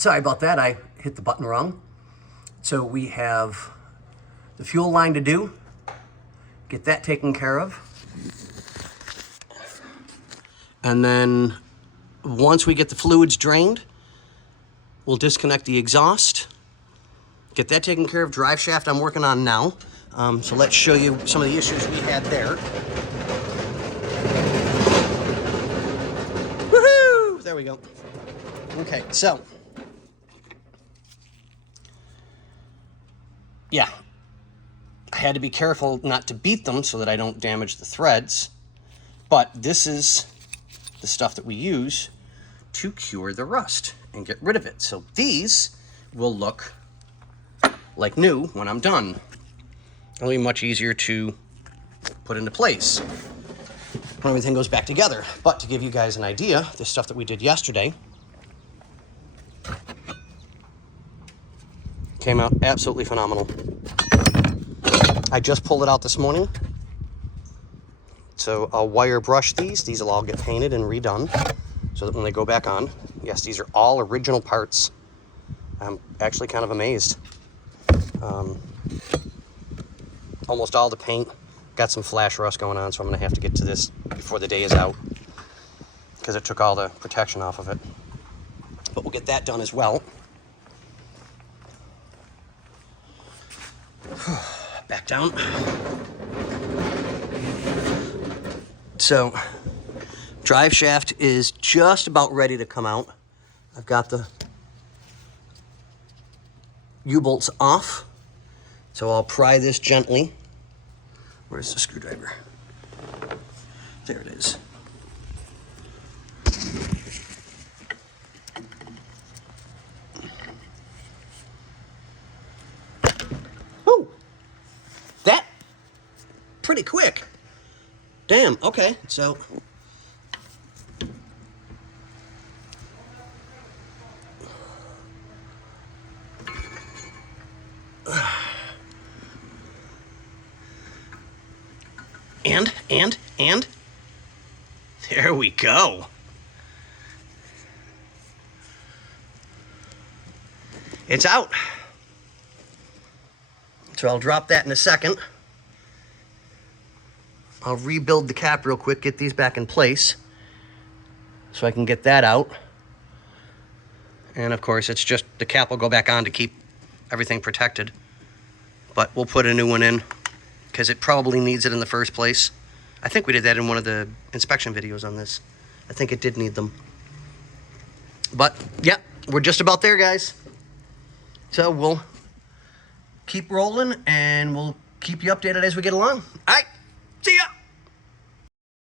Sorry about that, I hit the button wrong. So we have the fuel line to do. Get that taken care of. And then once we get the fluids drained, we'll disconnect the exhaust. Get that taken care of. Drive shaft I'm working on now. So let's show you some of the issues we had there. Woohoo! There we go. Okay, so. Yeah. I had to be careful not to beat them so that I don't damage the threads. But this is the stuff that we use to cure the rust and get rid of it. So these will look like new when I'm done. It'll be much easier to put into place when everything goes back together. But to give you guys an idea, the stuff that we did yesterday came out absolutely phenomenal. I just pulled it out this morning. So I'll wire brush these. These will all get painted and redone so that when they go back on, yes, these are all original parts. I'm actually kind of amazed. Almost all the paint got some flash rust going on, so I'm gonna have to get to this before the day is out because it took all the protection off of it. But we'll get that done as well. Back down. So, drive shaft is just about ready to come out. I've got the U-bolts off, so I'll pry this gently. Where's the screwdriver? There it is. Oh, that pretty quick. Damn, okay, so. And, there we go. It's out. So I'll drop that in a second. I'll rebuild the cap real quick, get these back in place so I can get that out. And of course, it's just the cap will go back on to keep everything protected. But we'll put a new one in because it probably needs it in the first place. I think we did that in one of the inspection videos on this. I think it did need them. But yeah, we're just about there, guys. So we'll keep rolling and we'll keep you updated as we get along. All right, see ya.